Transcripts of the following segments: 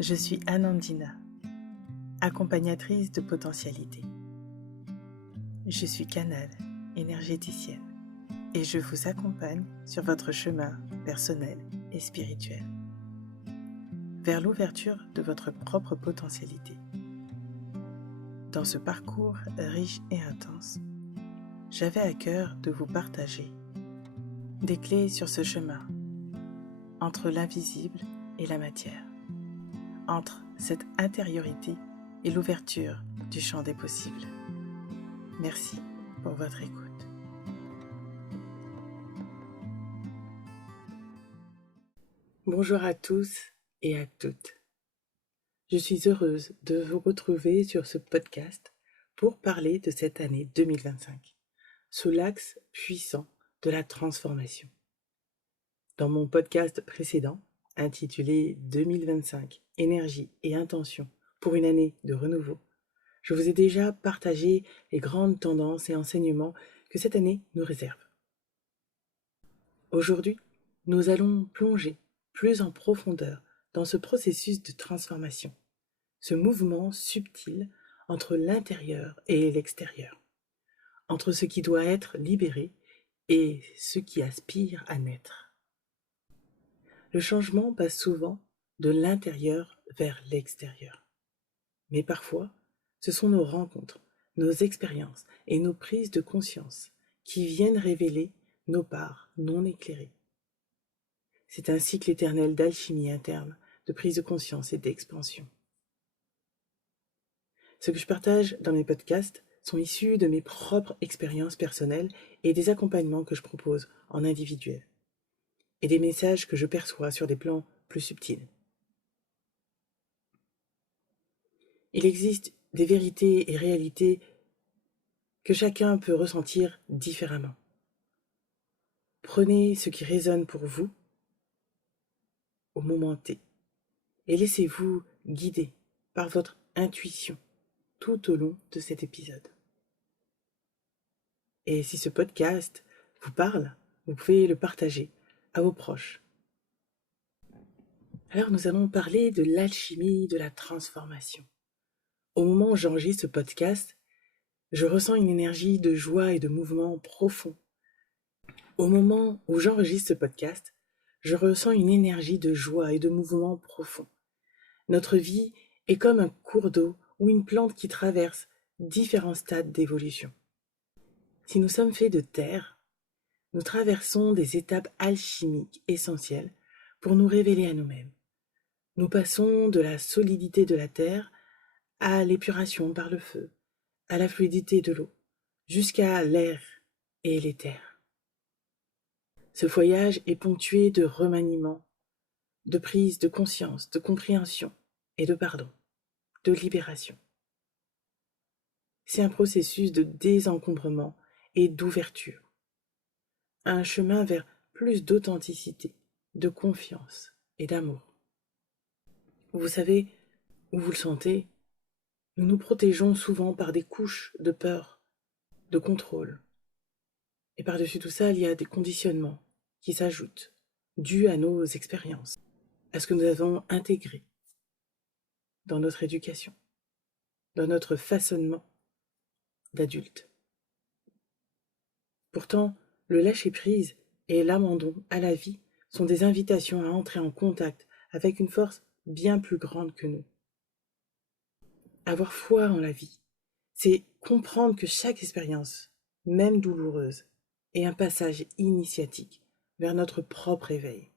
Je suis Anandina, accompagnatrice de potentialité. Je suis canal, énergéticienne, et je vous accompagne sur votre chemin personnel et spirituel, vers l'ouverture de votre propre potentialité. Dans ce parcours riche et intense, j'avais à cœur de vous partager des clés sur ce chemin, entre l'invisible et la matière, entre cette intériorité et l'ouverture du champ des possibles. Merci pour votre écoute. Bonjour à tous et à toutes. Je suis heureuse de vous retrouver sur ce podcast pour parler de cette année 2025, sous l'axe puissant de la transformation. Dans mon podcast précédent, intitulé 2025, énergie et intention pour une année de renouveau, je vous ai déjà partagé les grandes tendances et enseignements que cette année nous réserve. Aujourd'hui, nous allons plonger plus en profondeur dans ce processus de transformation, ce mouvement subtil entre l'intérieur et l'extérieur, entre ce qui doit être libéré et ce qui aspire à naître. Le changement passe souvent de l'intérieur vers l'extérieur. Mais parfois, ce sont nos rencontres, nos expériences et nos prises de conscience qui viennent révéler nos parts non éclairées. C'est un cycle éternel d'alchimie interne, de prise de conscience et d'expansion. Ce que je partage dans mes podcasts sont issus de mes propres expériences personnelles et des accompagnements que je propose en individuel, et des messages que je perçois sur des plans plus subtils. Il existe des vérités et réalités que chacun peut ressentir différemment. Prenez ce qui résonne pour vous au moment T et laissez-vous guider par votre intuition tout au long de cet épisode. Et si ce podcast vous parle, vous pouvez le partager à vos proches. Alors nous allons parler de l'alchimie de la transformation. Au moment où j'enregistre ce podcast, je ressens une énergie de joie et de mouvement profond. Au moment où j'enregistre ce podcast, je ressens une énergie de joie et de mouvement profond. Notre vie est comme un cours d'eau ou une plante qui traverse différents stades d'évolution. Si nous sommes faits de terre, nous traversons des étapes alchimiques essentielles pour nous révéler à nous-mêmes. Nous passons de la solidité de la terre à l'épuration par le feu, à la fluidité de l'eau, jusqu'à l'air et l'éther. Ce voyage est ponctué de remaniements, de prise de conscience, de compréhension et de pardon, de libération. C'est un processus de désencombrement et d'ouverture, un chemin vers plus d'authenticité, de confiance et d'amour. Vous savez, ou vous le sentez, nous nous protégeons souvent par des couches de peur, de contrôle. Et par-dessus tout ça, il y a des conditionnements qui s'ajoutent, dus à nos expériences, à ce que nous avons intégré dans notre éducation, dans notre façonnement d'adulte. Pourtant, le lâcher-prise et l'abandon à la vie sont des invitations à entrer en contact avec une force bien plus grande que nous. Avoir foi en la vie, c'est comprendre que chaque expérience, même douloureuse, est un passage initiatique vers notre propre éveil.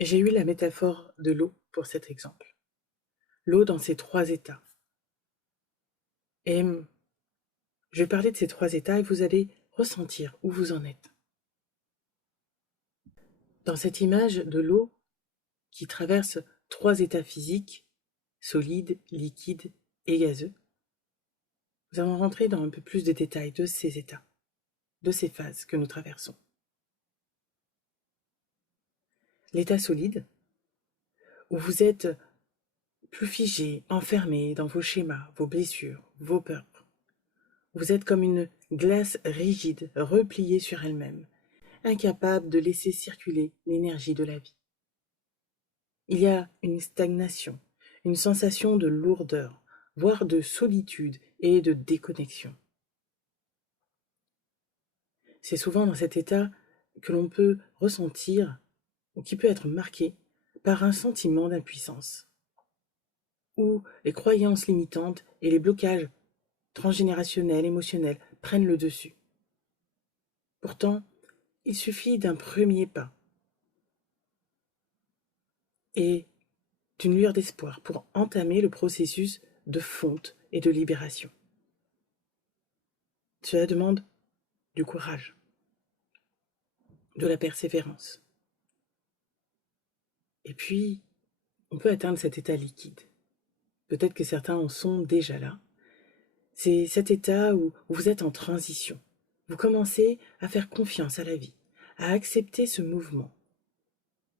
J'ai eu la métaphore de l'eau pour cet exemple. L'eau dans ses 3 états. Et je vais parler de ces 3 états et vous allez ressentir où vous en êtes. Dans cette image de l'eau qui traverse 3 états physiques, solide, liquide et gazeux, nous allons rentrer dans un peu plus de détails de ces états, de ces phases que nous traversons. L'état solide, où vous êtes plus figé, enfermé dans vos schémas, vos blessures, vos peurs. Vous êtes comme une glace rigide, repliée sur elle-même, incapable de laisser circuler l'énergie de la vie. il y a une stagnation, une sensation de lourdeur, voire de solitude et de déconnexion. C'est souvent dans cet état que l'on peut ressentir, ou qui peut être marqué, par un sentiment d'impuissance, où les croyances limitantes et les blocages transgénérationnels, émotionnels prennent le dessus. Pourtant, il suffit d'un premier pas et d'une lueur d'espoir pour entamer le processus de fonte et de libération. Cela demande du courage, de la persévérance. Et puis, on peut atteindre cet état liquide. Peut-être que certains en sont déjà là. C'est cet état où vous êtes en transition. Vous commencez à faire confiance à la vie, à accepter ce mouvement.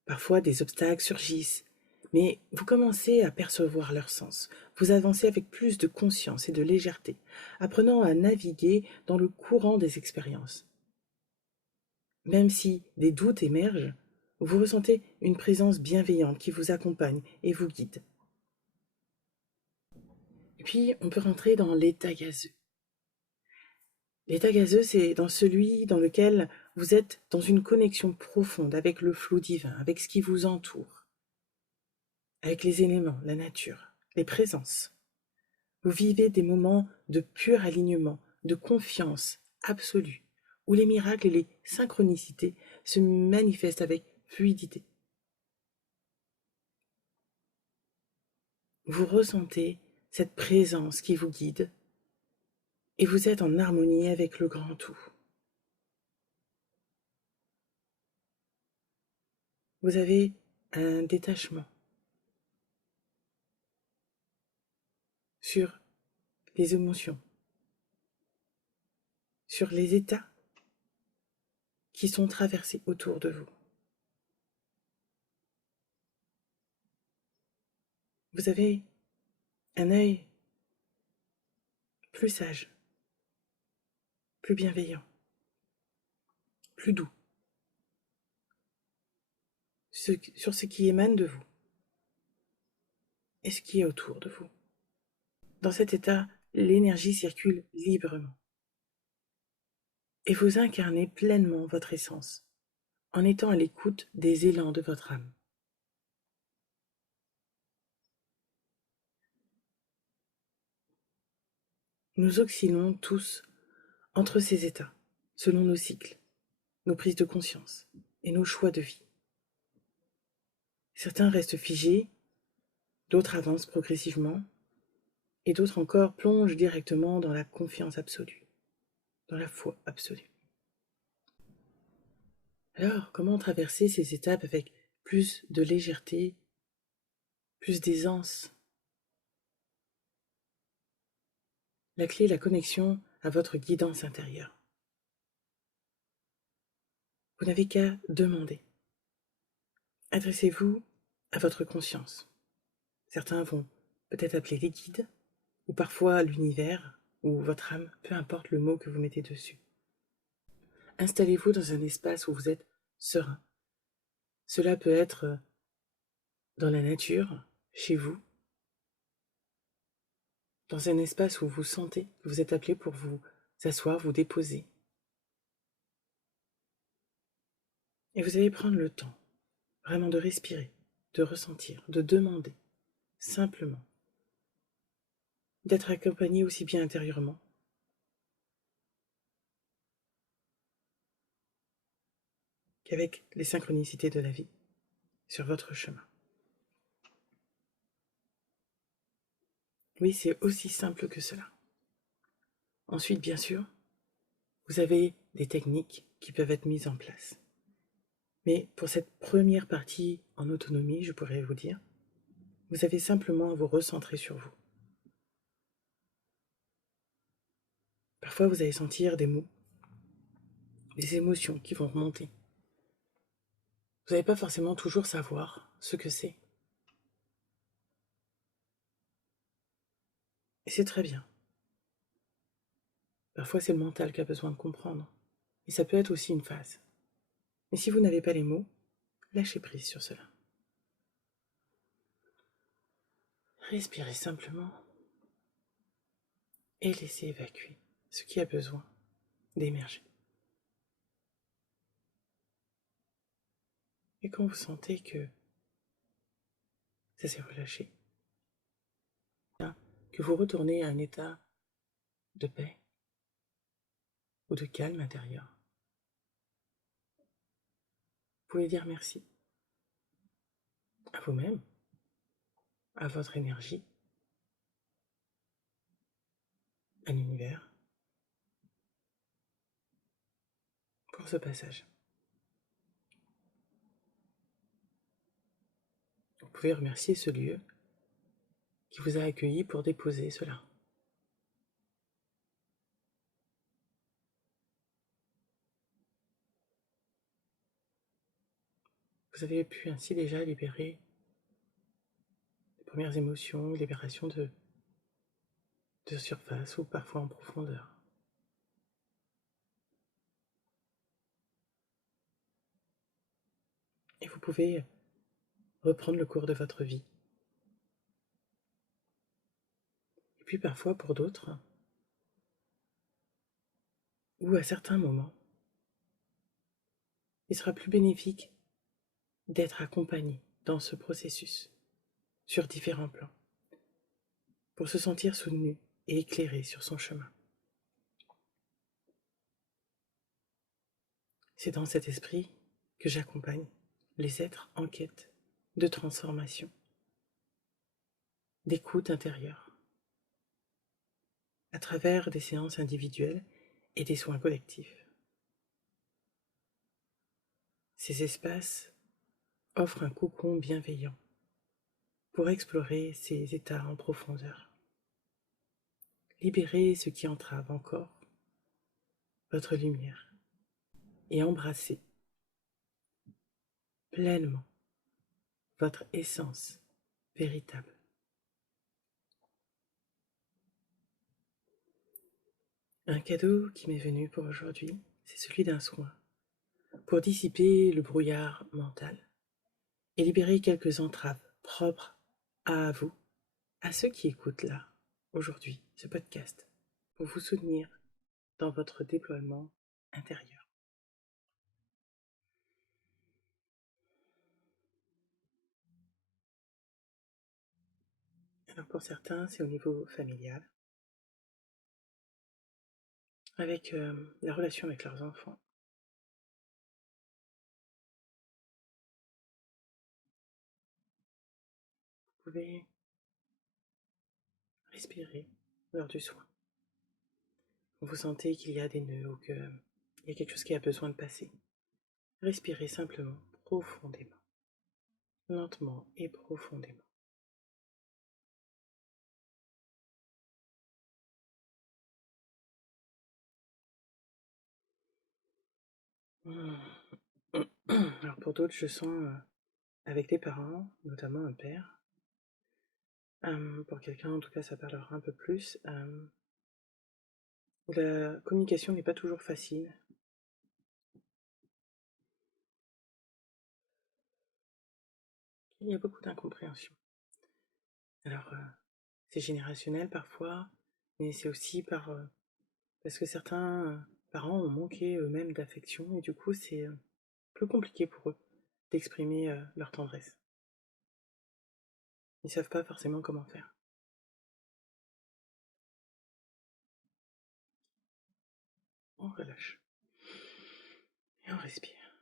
Parfois, des obstacles surgissent, mais vous commencez à percevoir leur sens. Vous avancez avec plus de conscience et de légèreté, apprenant à naviguer dans le courant des expériences. Même si des doutes émergent, vous ressentez une présence bienveillante qui vous accompagne et vous guide. Et puis, on peut rentrer dans l'état gazeux. L'état gazeux, c'est dans celui dans lequel vous êtes dans une connexion profonde avec le flot divin, avec ce qui vous entoure, avec les éléments, la nature, les présences. Vous vivez des moments de pur alignement, de confiance absolue, où les miracles et les synchronicités se manifestent avec fluidité. Vous ressentez cette présence qui vous guide et vous êtes en harmonie avec le grand tout. Vous avez un détachement sur les émotions, sur les états qui sont traversés autour de vous. Vous avez un œil plus sage, plus bienveillant, plus doux sur ce qui émane de vous et ce qui est autour de vous. Dans cet état, l'énergie circule librement et vous incarnez pleinement votre essence en étant à l'écoute des élans de votre âme. Nous oscillons tous entre ces états, selon nos cycles, nos prises de conscience et nos choix de vie. Certains restent figés, d'autres avancent progressivement, et d'autres encore plongent directement dans la confiance absolue, dans la foi absolue. Alors, comment traverser ces étapes avec plus de légèreté, plus d'aisance? La clé est la connexion à votre guidance intérieure. Vous n'avez qu'à demander. Adressez-vous à votre conscience. Certains vont peut-être appeler les guides, ou parfois l'univers, ou votre âme, peu importe le mot que vous mettez dessus. Installez-vous dans un espace où vous êtes serein. Cela peut être dans la nature, chez vous, dans un espace où vous sentez que vous êtes appelé pour vous asseoir, vous déposer. Et vous allez prendre le temps, vraiment de respirer, de ressentir, de demander, simplement, d'être accompagné aussi bien intérieurement qu'avec les synchronicités de la vie sur votre chemin. Oui, c'est aussi simple que cela. Ensuite, bien sûr, vous avez des techniques qui peuvent être mises en place. Mais pour cette première partie en autonomie, je pourrais vous dire, vous avez simplement à vous recentrer sur vous. Parfois, vous allez sentir des mots, des émotions qui vont remonter. Vous n'allez pas forcément toujours savoir ce que c'est. Et c'est très bien. Parfois, c'est le mental qui a besoin de comprendre. Et ça peut être aussi une phase. Mais si vous n'avez pas les mots, lâchez prise sur cela. Respirez simplement et laissez évacuer ce qui a besoin d'émerger. Et quand vous sentez que ça s'est relâché, que vous retournez à un état de paix ou de calme intérieur, vous pouvez dire merci à vous-même, à votre énergie, à l'univers, pour ce passage. Vous pouvez remercier ce lieu qui vous a accueilli pour déposer cela. Vous avez pu ainsi déjà libérer les premières émotions, libération de surface ou parfois en profondeur. Et vous pouvez reprendre le cours de votre vie. Et puis parfois pour d'autres, ou à certains moments, il sera plus bénéfique d'être accompagné dans ce processus, sur différents plans, pour se sentir soutenu et éclairé sur son chemin. C'est dans cet esprit que j'accompagne les êtres en quête de transformation, d'écoute intérieure, à travers des séances individuelles et des soins collectifs. Ces espaces offrent un cocon bienveillant pour explorer ces états en profondeur, libérer ce qui entrave encore votre lumière et embrasser pleinement votre essence véritable. Un cadeau qui m'est venu pour aujourd'hui, c'est celui d'un soin, pour dissiper le brouillard mental et libérer quelques entraves propres à vous, à ceux qui écoutent là, aujourd'hui, ce podcast, pour vous soutenir dans votre déploiement intérieur. Alors pour certains, c'est au niveau familial, avec la relation avec leurs enfants. Vous pouvez respirer lors du soin. Vous sentez qu'il y a des nœuds ou qu'il y a quelque chose qui a besoin de passer. Respirez simplement, profondément, lentement et profondément. Alors pour d'autres, je sens avec des parents, notamment un père. Pour quelqu'un, en tout cas, ça parlera un peu plus. La communication n'est pas toujours facile. Il y a beaucoup d'incompréhension. Alors, c'est générationnel parfois, mais c'est aussi parce que certains parents ont manqué eux-mêmes d'affection et du coup, c'est plus compliqué pour eux d'exprimer leur tendresse. Ils ne savent pas forcément comment faire. On relâche et on respire.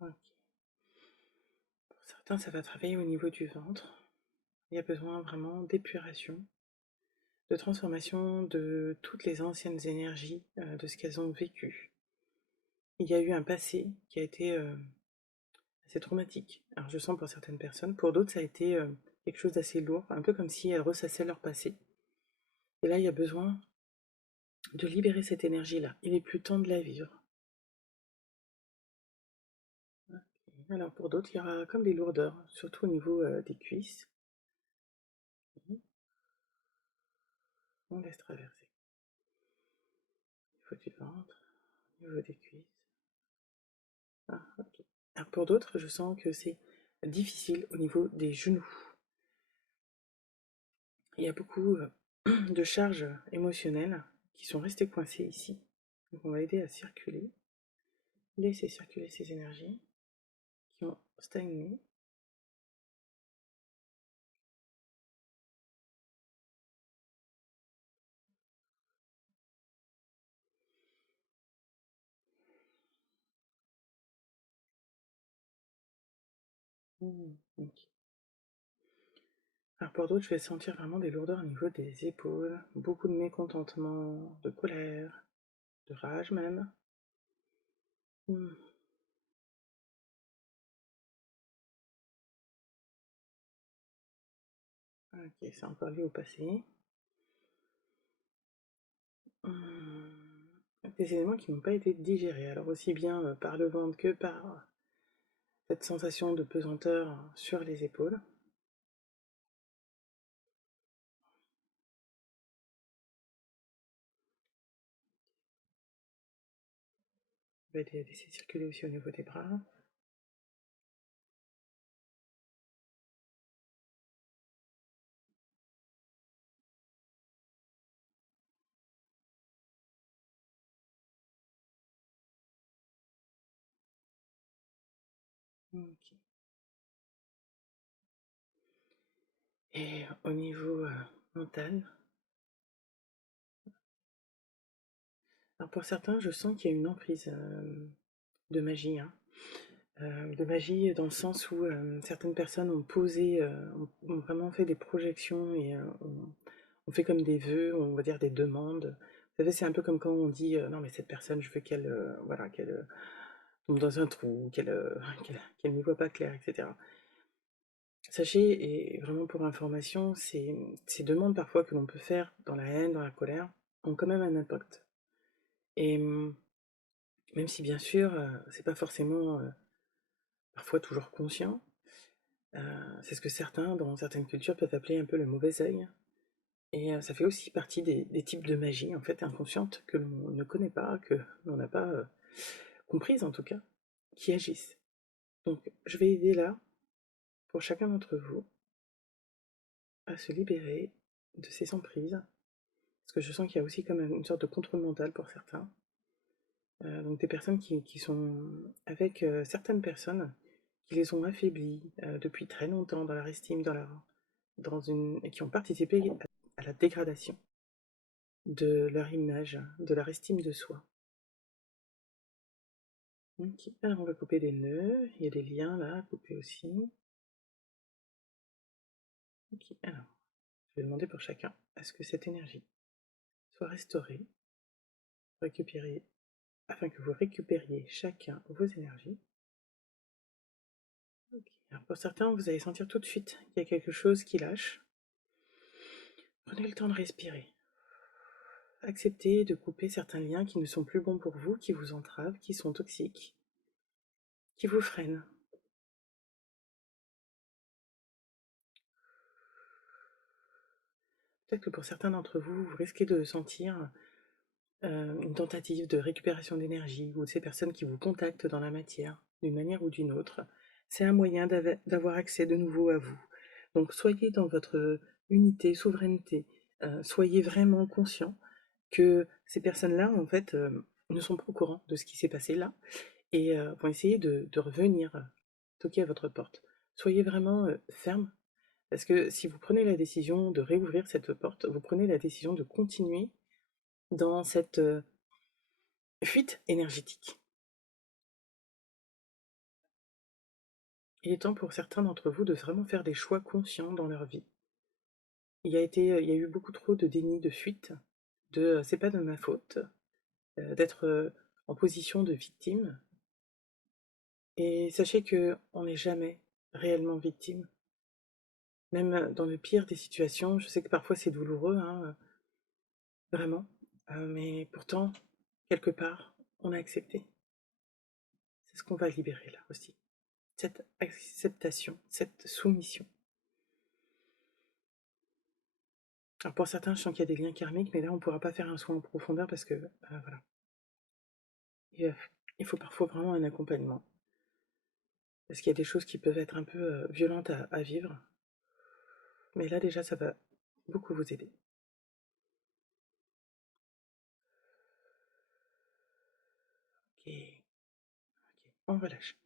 Ok. Pour certains, ça va travailler au niveau du ventre. Il y a besoin vraiment d'épuration, de transformation de toutes les anciennes énergies, de ce qu'elles ont vécu. Il y a eu un passé qui a été assez traumatique. Alors je sens pour certaines personnes, pour d'autres ça a été quelque chose d'assez lourd, un peu comme si elles ressassaient leur passé. Et là il y a besoin de libérer cette énergie-là. Il est plus temps de la vivre. Alors pour d'autres, il y aura comme des lourdeurs, surtout au niveau des cuisses. On laisse traverser. Au niveau du ventre, au niveau des cuisses. Ah, ok. Alors pour d'autres, je sens que c'est difficile au niveau des genoux. Il y a beaucoup de charges émotionnelles qui sont restées coincées ici. Donc on va aider à circuler, laisser circuler ces énergies qui ont stagné. Ok. Alors pour d'autres, je vais sentir vraiment des lourdeurs au niveau des épaules, beaucoup de mécontentement, de colère, de rage même. Hmm. Ok, c'est encore lié au passé. Des éléments qui n'ont pas été digérés, alors aussi bien par le ventre que par cette sensation de pesanteur sur les épaules. Je vais laisser circuler aussi au niveau des bras. Ok. Et au niveau mental, alors pour certains, je sens qu'il y a une emprise de magie, hein. De magie dans le sens où certaines personnes ont posé, ont vraiment fait des projections et on fait comme des vœux, on va dire des demandes. Vous savez, c'est un peu comme quand on dit non mais cette personne, je veux qu'elle voilà, qu'elle tombe dans un trou, qu'elle qu'elle n'y voit pas clair, etc. Sachez, et vraiment pour information, ces demandes parfois que l'on peut faire dans la haine, dans la colère, ont quand même un impact. Et même si bien sûr, c'est pas forcément parfois toujours conscient, c'est ce que certains, dans certaines cultures, peuvent appeler un peu le mauvais œil. Et ça fait aussi partie des types de magie, en fait, inconsciente, que l'on ne connaît pas, que l'on n'a pas comprises en tout cas, qui agissent. Donc je vais aider là, pour chacun d'entre vous, à se libérer de ces emprises, parce que je sens qu'il y a aussi comme une sorte de contrôle mental pour certains. Donc des personnes qui sont avec certaines personnes qui les ont affaiblis depuis très longtemps dans leur estime, et qui ont participé à la dégradation de leur image, de leur estime de soi. Ok, alors on va couper des nœuds, il y a des liens là à couper aussi. Ok, alors je vais demander pour chacun à ce que cette énergie soit restaurée, récupérée, afin que vous récupériez chacun vos énergies. Ok, alors pour certains, vous allez sentir tout de suite qu'il y a quelque chose qui lâche. Prenez le temps de respirer. Acceptez de couper certains liens qui ne sont plus bons pour vous, qui vous entravent, qui sont toxiques, qui vous freinent. Peut-être que pour certains d'entre vous, vous risquez de sentir une tentative de récupération d'énergie ou de ces personnes qui vous contactent dans la matière, d'une manière ou d'une autre. C'est un moyen d'avoir accès de nouveau à vous. Donc soyez dans votre unité, souveraineté, soyez vraiment conscient que ces personnes-là, en fait, ne sont pas au courant de ce qui s'est passé là et vont essayer de revenir toquer à votre porte. Soyez vraiment ferme, parce que si vous prenez la décision de réouvrir cette porte, vous prenez la décision de continuer dans cette fuite énergétique. Il est temps pour certains d'entre vous de vraiment faire des choix conscients dans leur vie. Il y a eu beaucoup trop de déni, de fuite, de c'est pas de ma faute, d'être en position de victime. Et sachez que on n'est jamais réellement victime. Même dans le pire des situations, je sais que parfois c'est douloureux, hein, vraiment. Mais pourtant, quelque part, on a accepté. C'est ce qu'on va libérer là aussi. Cette acceptation, cette soumission. Alors pour certains, je sens qu'il y a des liens karmiques, mais là, on ne pourra pas faire un soin en profondeur parce que, voilà, il faut parfois vraiment un accompagnement. Parce qu'il y a des choses qui peuvent être un peu violentes à vivre. Mais là, déjà, ça va beaucoup vous aider. Ok, on relâche.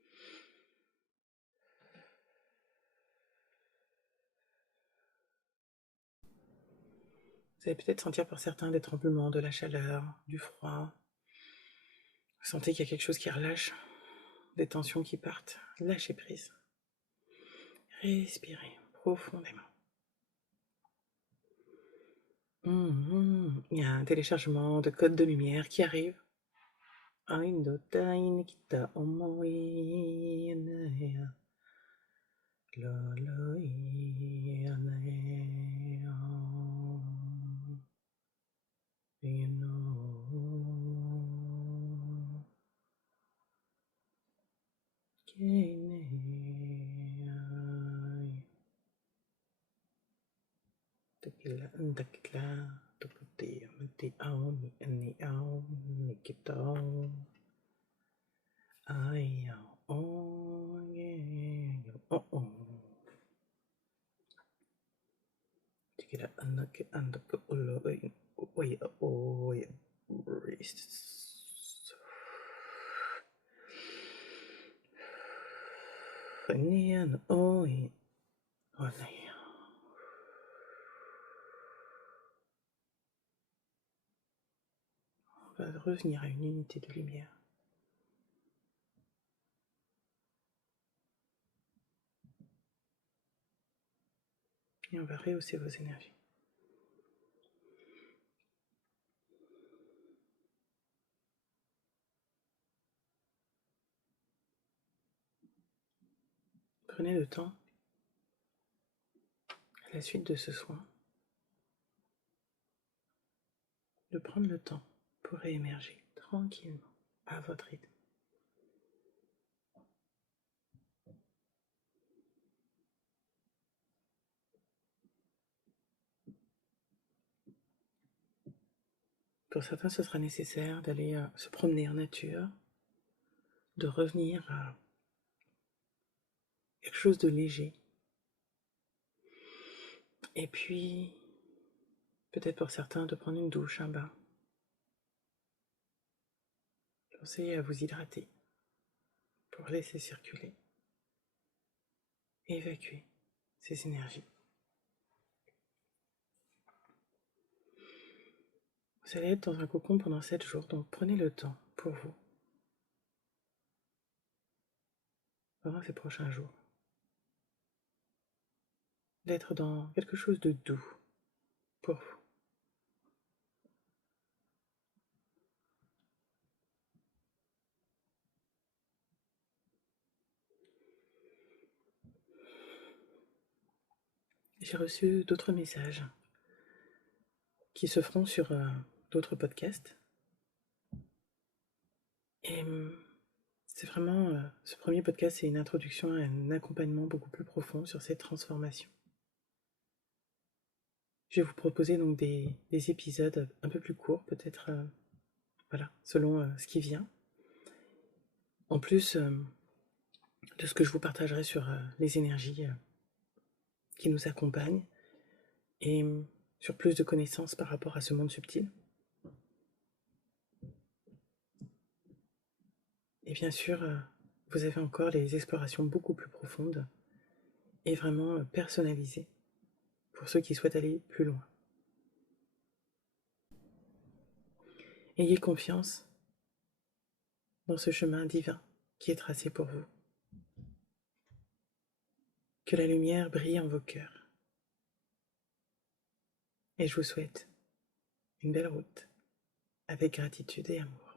Vous allez peut-être sentir pour certains des tremblements, de la chaleur, du froid. Vous sentez qu'il y a quelque chose qui relâche, des tensions qui partent. Lâchez prise. Respirez profondément. Il y a un téléchargement de code de lumière qui arrive. On va revenir à une unité de lumière. Et on va rehausser vos énergies. Prenez le temps, à la suite de ce soin, de prendre le temps pour réémerger tranquillement, à votre rythme. Pour certains, ce sera nécessaire d'aller se promener en nature, de revenir à quelque chose de léger. Et puis, peut-être pour certains, de prendre une douche, un bain. Pensez à vous hydrater pour laisser circuler, évacuer ces énergies. Vous allez être dans un cocon pendant 7 jours, donc prenez le temps pour vous, pendant ces prochains jours, d'être dans quelque chose de doux pour vous. J'ai reçu d'autres messages qui se feront sur d'autres podcasts. Et c'est vraiment, ce premier podcast, c'est une introduction à un accompagnement beaucoup plus profond sur cette transformation. Je vais vous proposer donc des épisodes un peu plus courts, peut-être, voilà, selon ce qui vient. En plus de ce que je vous partagerai sur les énergies qui nous accompagnent et sur plus de connaissances par rapport à ce monde subtil. Et bien sûr, vous avez encore les explorations beaucoup plus profondes et vraiment personnalisées pour ceux qui souhaitent aller plus loin. Ayez confiance dans ce chemin divin qui est tracé pour vous. Que la lumière brille en vos cœurs. Et je vous souhaite une belle route avec gratitude et amour.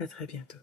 À très bientôt.